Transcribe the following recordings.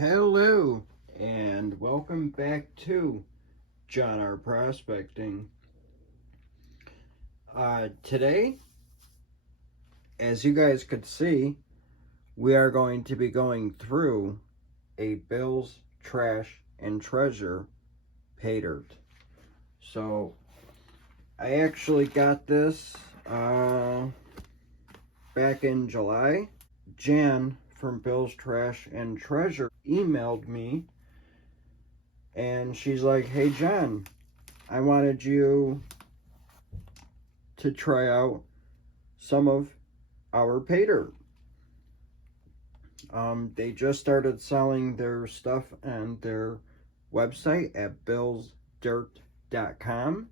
Hello and welcome back to John R. Prospecting. Today, as you guys could see, we are going to be going through a Bills Trash and Treasure Paydirt. So I actually got this back in July. Jan from Bills Trash and Treasure emailed me and she's like, "Hey John, I wanted you to try out some of our Paydirt." They just started selling their stuff on their website at billsdirt.com.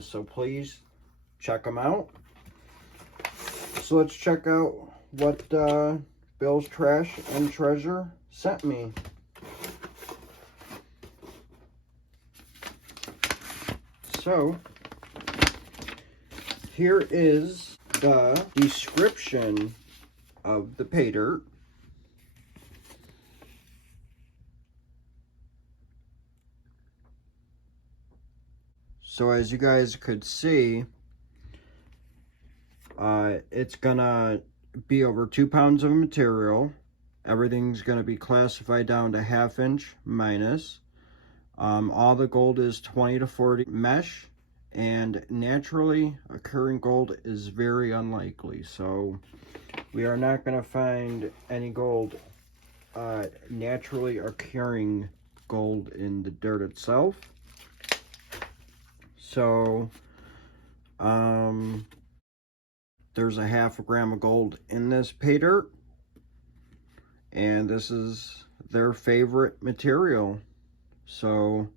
So please check them out. So let's check out what Bill's Trash and Treasure sent me. So here is the description of the Paydirt. So as you guys could see, it's gonna be over 2 pounds of material. Everything's gonna be classified down to 1/2 inch minus. All the gold is 20 to 40 mesh, and naturally occurring gold is very unlikely. So we are not going to find any gold, naturally occurring gold in the dirt itself. So there's a 1/2 gram of gold in this Paydirt, and this is their favorite material. So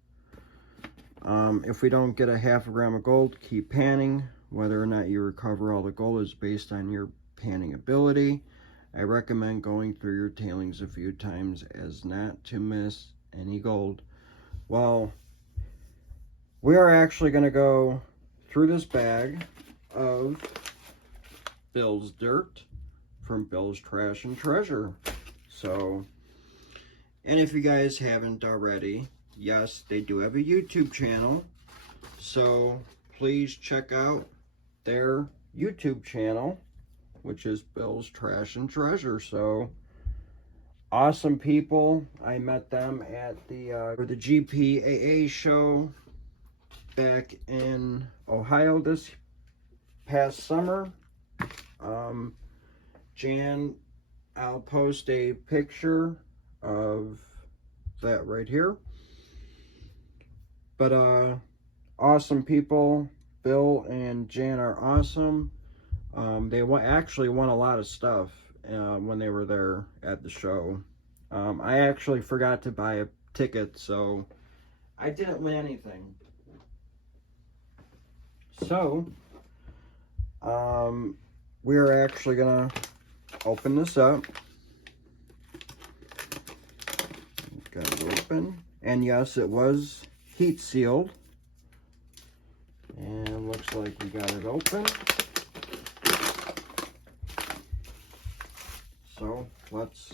if we don't get a 1/2 gram of gold, keep panning. Whether or not you recover all the gold is based on your panning ability. I recommend going through your tailings a few times as not to miss any gold. Well, we are actually going to go through this bag of Bill's Dirt from Bill's Trash and Treasure. So, and if you guys haven't already, yes, they do have a YouTube channel, so please check out their YouTube channel, which is Bill's Trash and Treasure. So, awesome people. I met them at the GPAA show back in Ohio this past summer. Jan, I'll post a picture of that right here. But awesome people. Bill and Jan are awesome. They actually won a lot of stuff when they were there at the show. I actually forgot to buy a ticket, so I didn't win anything. So we are actually gonna open this up. Got it open, and yes, it was heat sealed, and looks like we got it open. So let's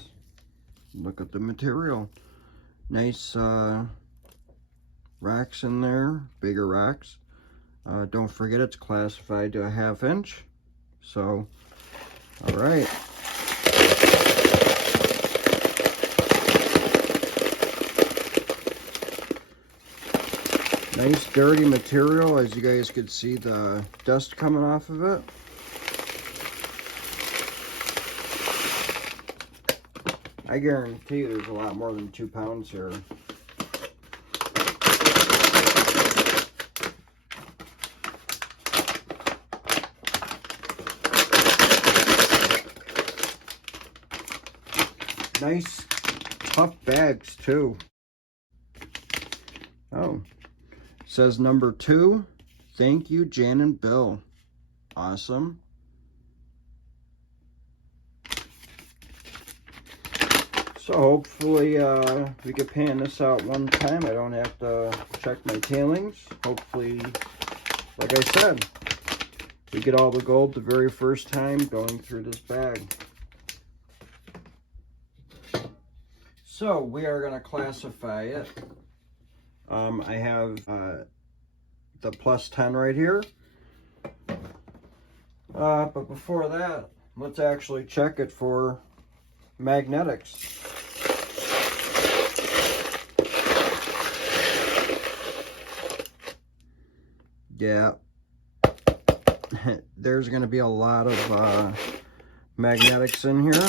look at the material. Nice racks in there, bigger racks. Don't forget it's classified to a 1/2 inch. So, all right. Nice dirty material, as you guys could see the dust coming off of it. I guarantee you there's a lot more than 2 pounds here. Nice tough bags too. Oh, says number 2. Thank you, Jan and Bill. Awesome. So hopefully we can pan this out one time. I don't have to check my tailings. Hopefully, like I said, we get all the gold the very first time going through this bag. So we are going to classify it. I have the plus 10 right here. But before that, let's actually check it for magnetics. Yeah, there's going to be a lot of magnetics in here.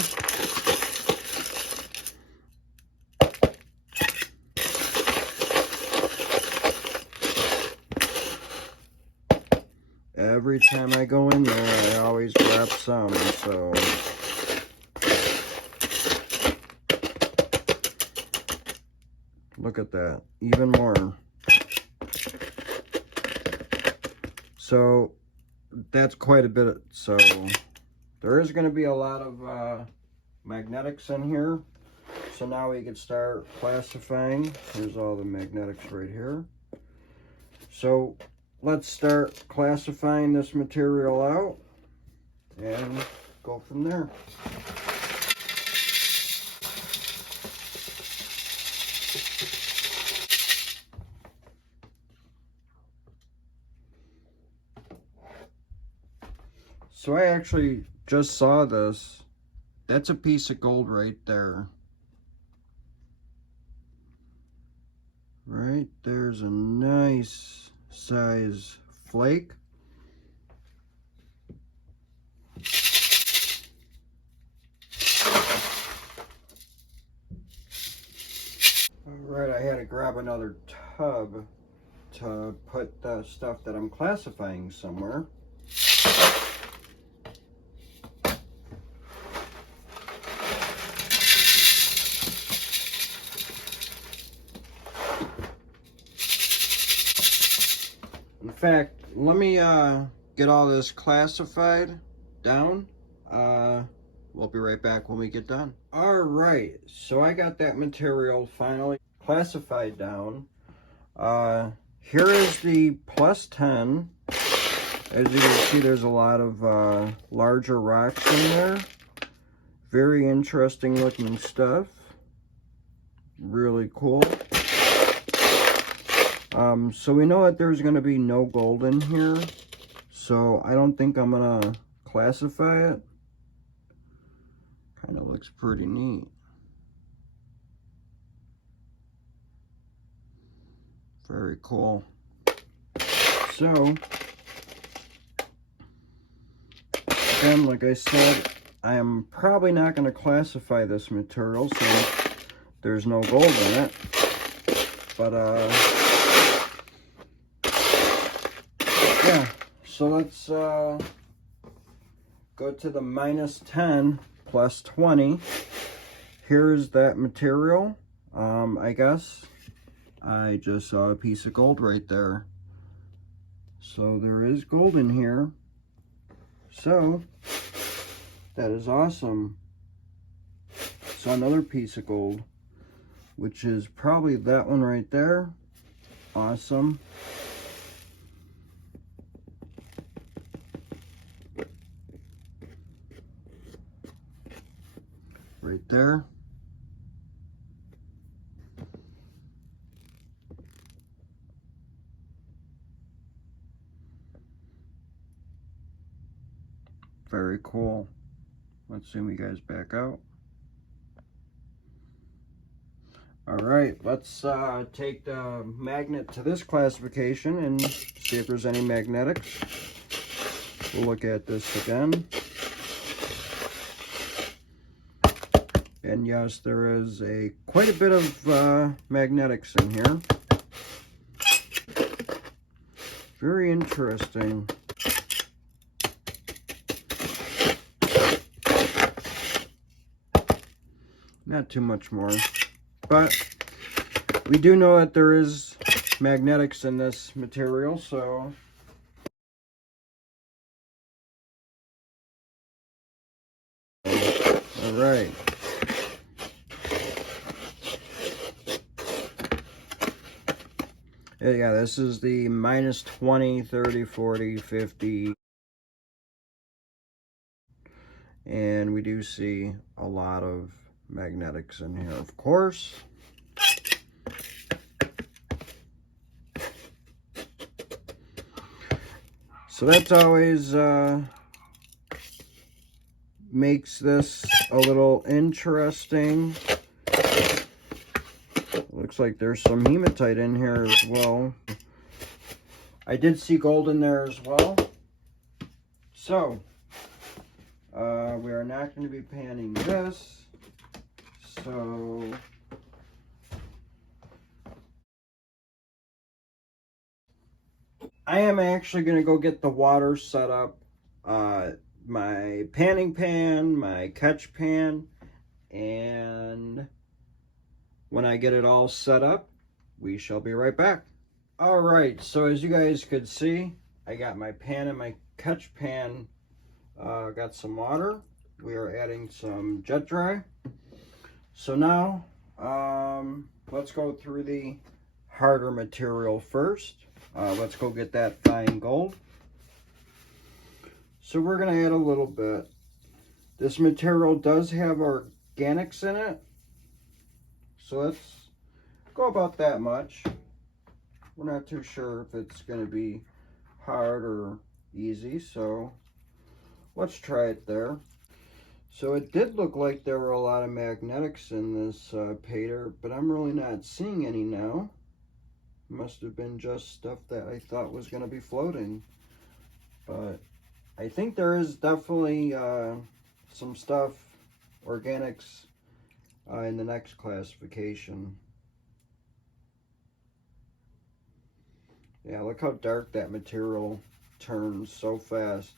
Every time I go in there, I always grab some, so look at that, even more. So that's quite a bit. So there is going to be a lot of magnetics in here. So now we can start classifying. Here's all the magnetics right here. So let's start classifying this material out and go from there. So I actually just saw this. That's a piece of gold right there. Right there's a nice size flake. Alright, I had to grab another tub to put the stuff that I'm classifying somewhere. In fact, let me get all this classified down. We'll be right back when we get done. Alright, so I got that material finally classified down. Here is the plus 10. As you can see, there's a lot of larger rocks in there. Very interesting looking stuff. Really cool. So we know that there's going to be no gold in here. So I don't think I'm going to classify it. Kind of looks pretty neat. Very cool. So, again, like I said, I am probably not going to classify this material since there's no gold in it. But, yeah. So let's go to the minus 10 plus 20. Here's that material. I guess I just saw a piece of gold right there. So there is gold in here. So that is awesome. So another piece of gold, which is probably that one right there. Awesome. Right there. Very cool. Let's zoom you guys back out. Alright, let's take the magnet to this classification and see if there's any magnetics. We'll look at this again. And yes, there is quite a bit of magnetics in here. Very interesting. Not too much more, but we do know that there is magnetics in this material, so all right. Yeah, this is the minus 20, 30, 40, 50. And we do see a lot of magnetics in here, of course. So that's always makes this a little interesting. Looks like there's some hematite in here as well. I did see gold in there as well. So, we are not going to be panning this. So, I am actually going to go get the water set up. My panning pan, my catch pan, and when I get it all set up, we shall be right back. Alright, so as you guys could see, I got my pan and my catch pan, got some water. We are adding some jet dry. So now, let's go through the harder material first. Let's go get that fine gold. So we're going to add a little bit. This material does have organics in it. So let's go about that much. We're not too sure if it's going to be hard or easy, so let's try it there. So it did look like there were a lot of magnetics in this Paydirt, but I'm really not seeing any now. Must have been just stuff that I thought was going to be floating. But I think there is definitely some stuff, organics, in the next classification. Yeah, look how dark that material turns so fast.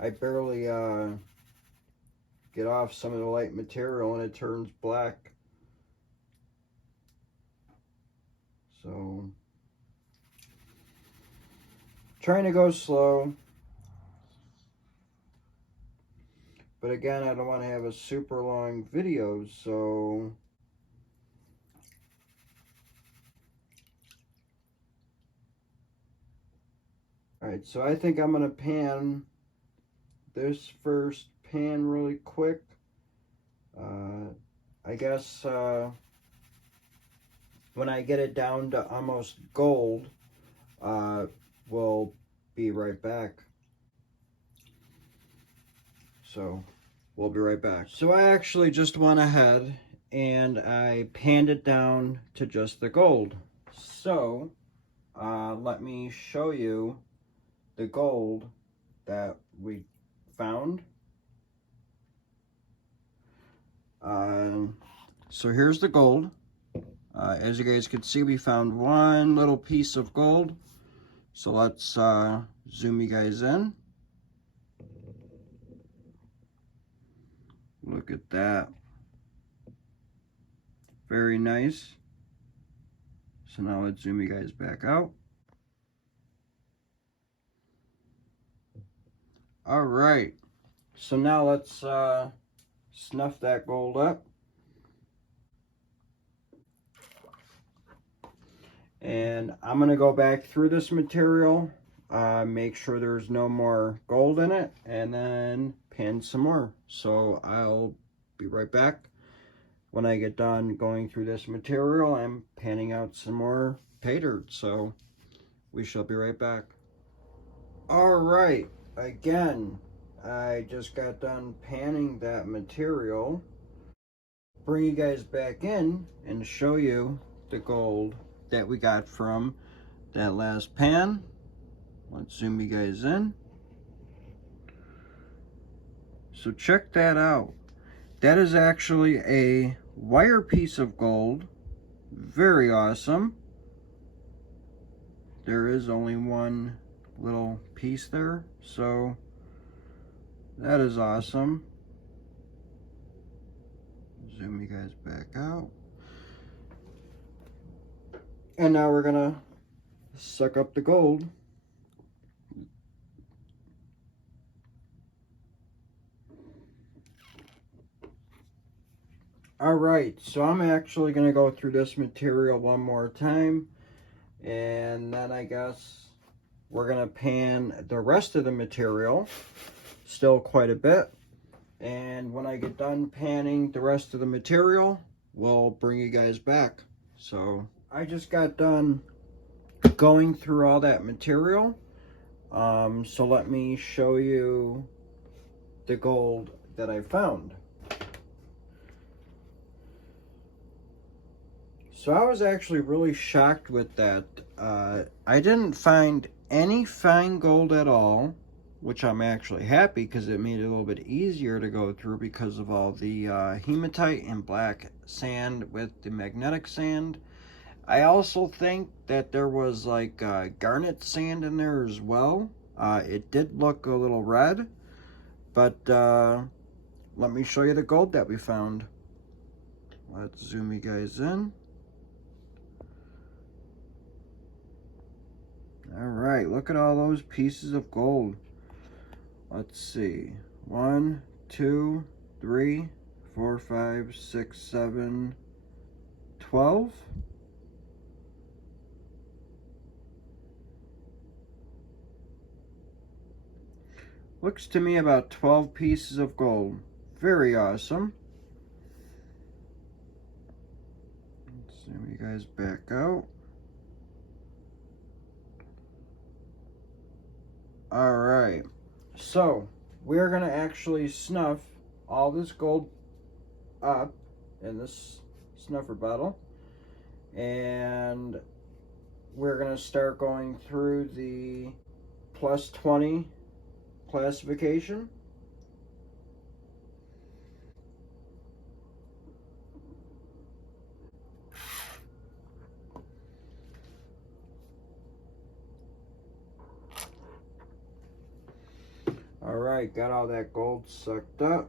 I barely get off some of the light material and it turns black. So, trying to go slow. But again, I don't want to have a super long video, so alright, so I think I'm going to pan this first pan really quick. I guess when I get it down to almost gold, we'll be right back. So, we'll be right back. So I actually just went ahead and I panned it down to just the gold. So, let me show you the gold that we found. So here's the gold. As you guys can see, we found one little piece of gold. So let's zoom you guys in. Look at that. Very nice. So now let's zoom you guys back out. All right. So now let's snuff that gold up. And I'm going to go back through this material, make sure there's no more gold in it, and then pan some more. So I'll be right back when I get done going through this material. I'm panning out some more Paydirt, so we shall be right back. All right, again, I just got done panning that material. Bring you guys back in and show you the gold that we got from that last pan. Let's zoom you guys in. So check that out. That is actually a wire piece of gold. Very awesome. There is only one little piece there, so that is awesome. Zoom you guys back out. And now we're gonna suck up the gold. All right, so I'm actually gonna go through this material one more time, and then I guess we're gonna pan the rest of the material, still quite a bit, And when I get done panning the rest of the material, we'll bring you guys back. So I just got done going through all that material. So let me show you the gold that I found. So I was actually really shocked with that. I didn't find any fine gold at all, which I'm actually happy because it made it a little bit easier to go through because of all the hematite and black sand with the magnetic sand. I also think that there was like garnet sand in there as well. It did look a little red, but let me show you the gold that we found. Let's zoom you guys in. All right, look at all those pieces of gold. Let's see. 1, 2, 3, 4, 5, 6, 7, 12. Looks to me about 12 pieces of gold. Very awesome. Let's zoom you guys back out. All right, so we're gonna actually snuff all this gold up in this snuffer bottle, and we're gonna start going through the plus 20 classification. All right, got all that gold sucked up.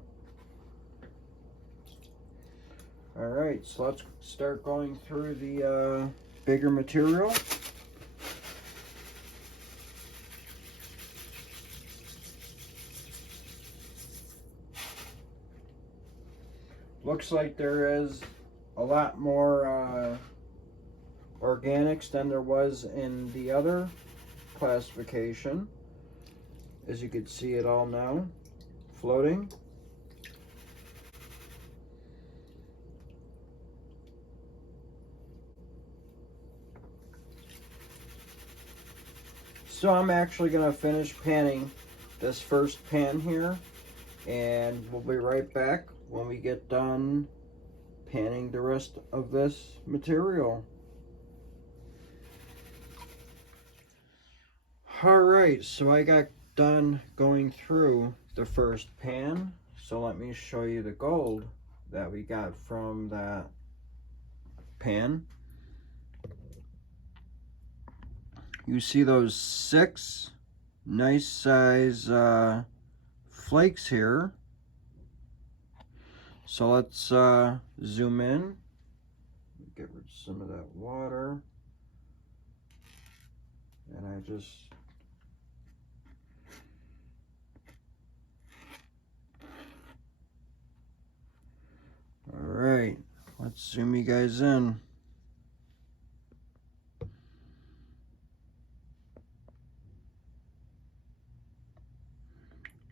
All right, so let's start going through the bigger material. Looks like there is a lot more organics than there was in the other classification. As you can see it all now, floating. So I'm actually going to finish panning this first pan here, and we'll be right back when we get done panning the rest of this material. Alright, so I got done going through the first pan, so let me show you the gold that we got from that pan. You see those 6 nice size flakes here. So let's zoom in, get rid of some of that water, and I just all right, let's zoom you guys in.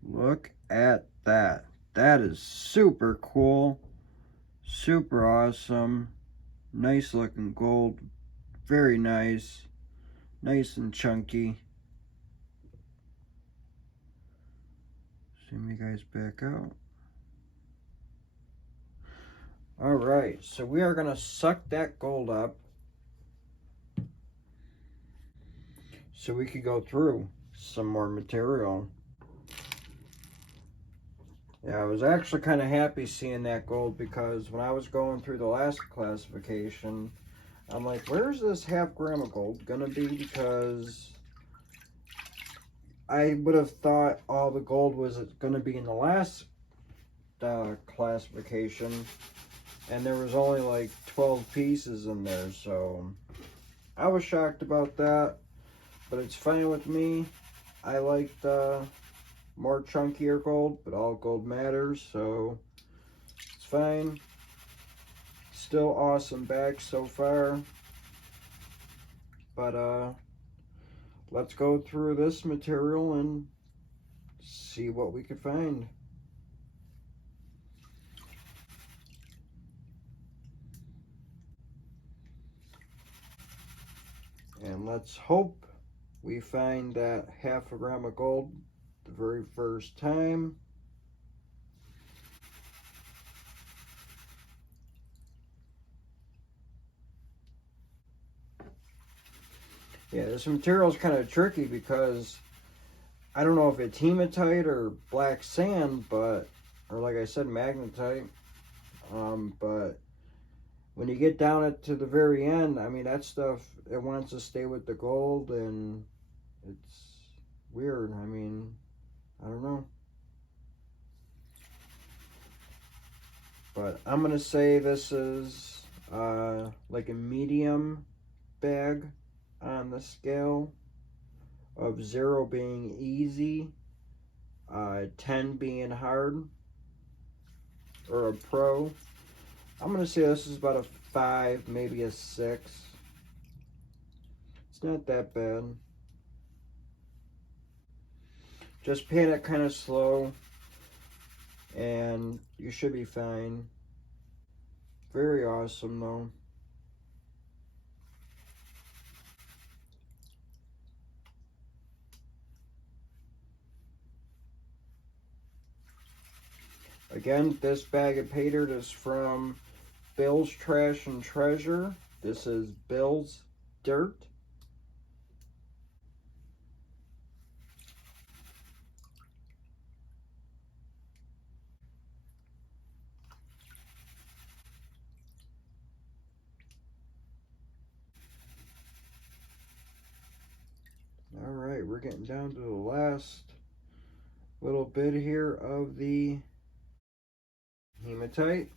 Look at that. That is super cool, super awesome, nice looking gold, very nice, nice and chunky. Zoom you guys back out. All right, so we are gonna suck that gold up so we could go through some more material. Yeah, I was actually kind of happy seeing that gold because when I was going through the last classification, I'm like, where's this half gram of gold gonna be? Because I would have thought all the gold was gonna be in the last classification, and there was only like 12 pieces in there, so I was shocked about that, but it's fine with me. I like the more chunkier gold, but all gold matters, so it's fine. Still awesome bag so far, but let's go through this material and see what we can find. And let's hope we find that 1/2 gram of gold the very first time. Yeah, this material is kind of tricky because I don't know if it's hematite or black sand, but, or like I said, magnetite. But when you get down it to the very end, I mean, that stuff, it wants to stay with the gold, and it's weird. I mean, I don't know. But I'm going to say this is like a medium bag on the scale of 0 being easy, 10 being hard, or a pro. I'm going to say this is about a 5, maybe a 6. It's not that bad. Just pan it kind of slow and you should be fine. Very awesome though. Again, this bag of Paydirt is from Bill's Trash and Treasure. This is Bill's Dirt. Alright, we're getting down to the last little bit here of the hematite.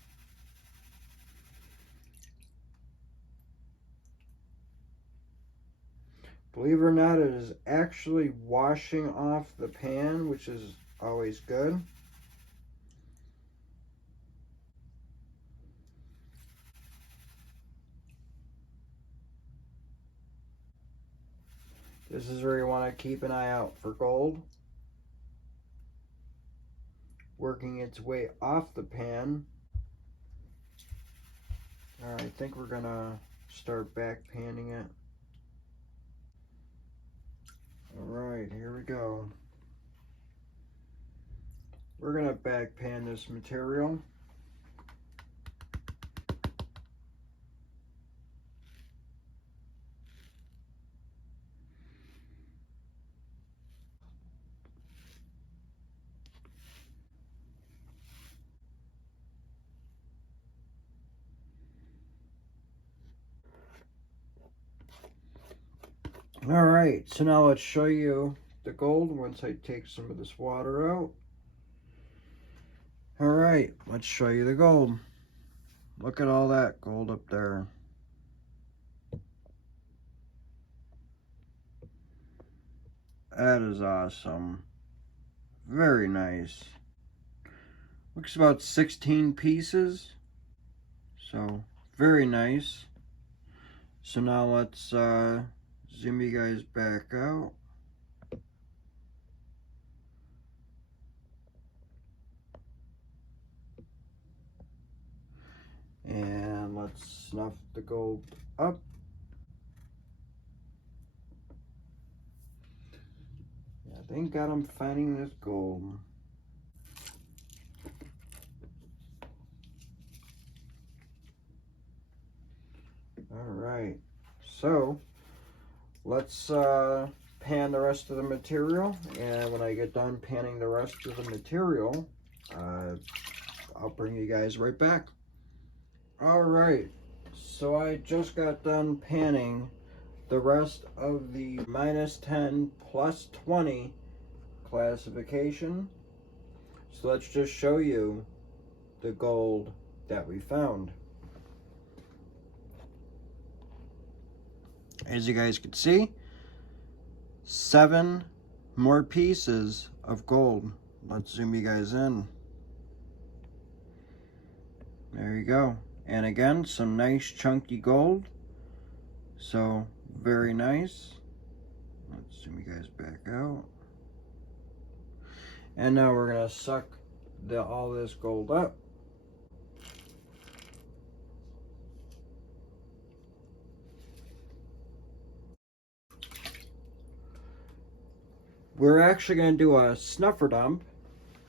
Believe it or not, it is actually washing off the pan, which is always good. This is where you want to keep an eye out for gold. Working its way off the pan. Alright, I think we're gonna start back panning it. Alright, here we go. We're gonna back pan this material. Alright, so now let's show you the gold once I take some of this water out. Alright, let's show you the gold. Look at all that gold up there. That is awesome. Very nice. Looks about 16 pieces. So, very nice. So now let's zoom you guys back out. And let's snuff the gold up. Yeah, thank God I'm finding this gold. Alright, so let's pan the rest of the material, and when I get done panning the rest of the material, I'll bring you guys right back. Alright, so I just got done panning the rest of the -10 +20 classification. So let's just show you the gold that we found. As you guys can see, 7 more pieces of gold. Let's zoom you guys in. There you go. And again, some nice chunky gold. So, very nice. Let's zoom you guys back out. And now we're going to suck all this gold up. we're actually going to do a snuffer dump.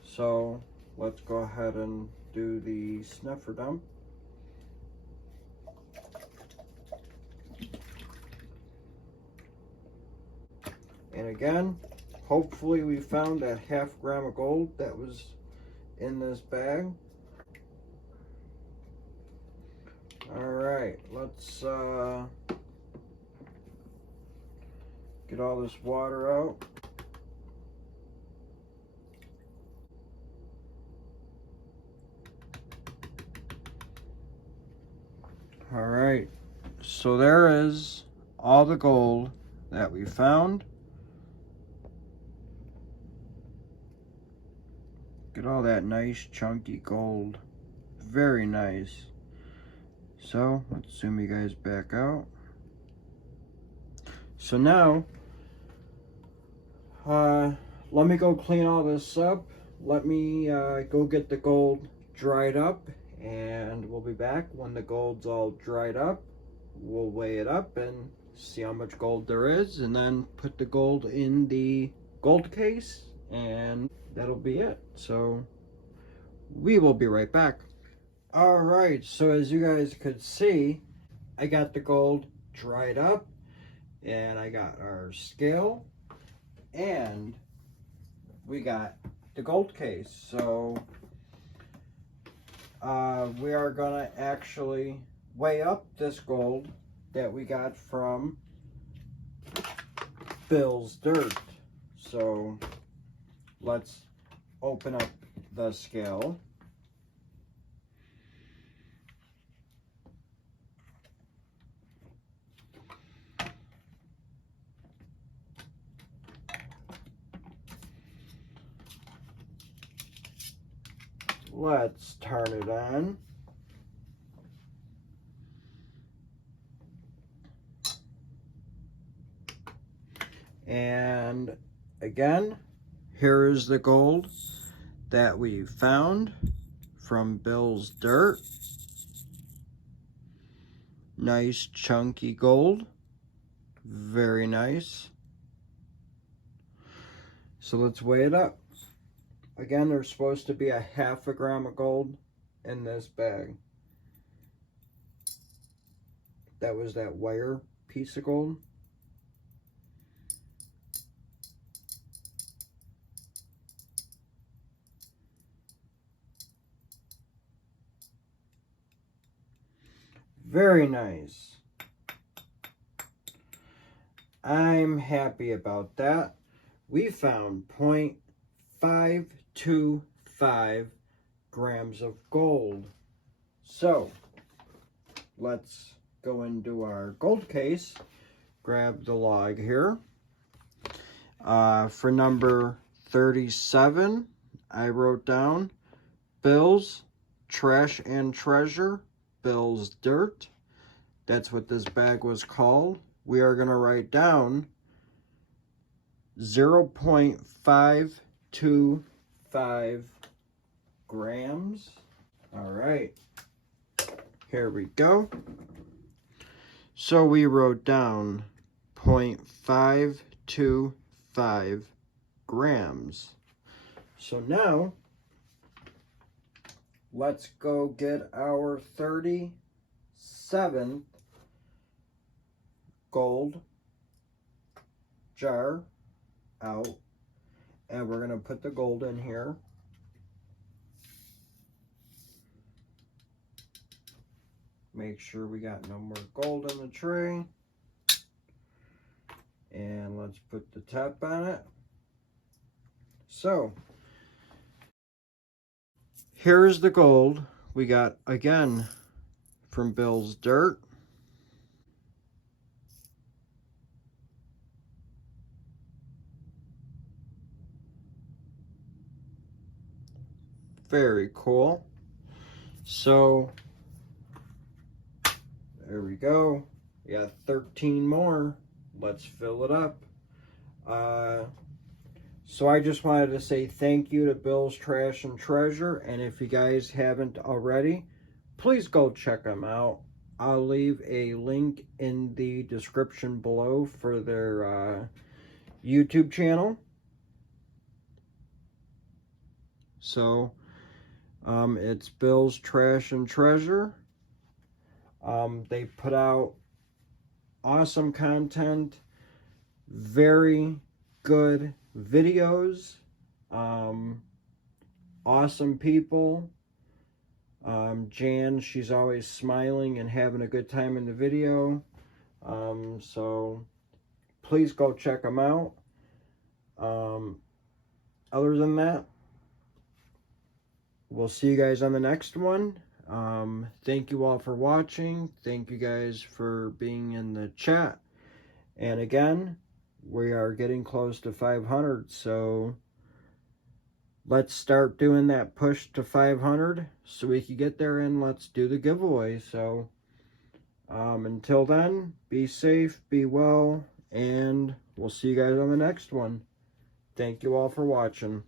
So let's go ahead and do the snuffer dump. And again, hopefully we found that half gram of gold that was in this bag. Alright, let's get all this water out. Alright, so there is all the gold that we found. Get all that nice chunky gold. Very nice. So let's zoom you guys back out. So now let me go clean all this up. Let me go get the gold dried up, and we'll be back when the gold's all dried up. We'll weigh it up and see how much gold there is, and then put the gold in the gold case, and that'll be it. So we will be right back. All right, so as you guys could see, I got the gold dried up, and I got our scale, and we got the gold case. So we are gonna actually weigh up this gold that we got from Paydirt. So let's open up the scale. Let's turn it on. And again, here is the gold that we found from Paydirt. Nice chunky gold. Very nice. So let's weigh it up. Again, there's supposed to be a half a gram of gold in this bag. That was that wire piece of gold. Very nice. I'm happy about that. We found 0.525 grams of gold. So let's go into our gold case. Grab the log here. For number 37, I wrote down bills, trash and treasure, Paydirt. That's what this bag was called. We are going to write down 0.525 grams. All right, here we go. So we wrote down 0.525 grams. So now let's go get our 37th gold jar out, and we're going to put the gold in here. Make sure we got no more gold in the tray. And let's put the top on it. So here's the gold we got again from Paydirt. Very cool. So there we go. We got 13 more. Let's fill it up. So I just wanted to say thank you to Bill's Trash and Treasure, and if you guys haven't already, please go check them out. I'll leave a link in the description below for their YouTube channel. So it's Bill's Trash and Treasure. They put out awesome content, very good videos, awesome people. Jan, she's always smiling and having a good time in the video. So please go check them out. Other than that, we'll see you guys on the next one. Thank you all for watching. Thank you guys for being in the chat. And again, we are getting close to 500, so let's start doing that push to 500 so we can get there, and let's do the giveaway. So until then, be safe, be well, and we'll see you guys on the next one. Thank you all for watching.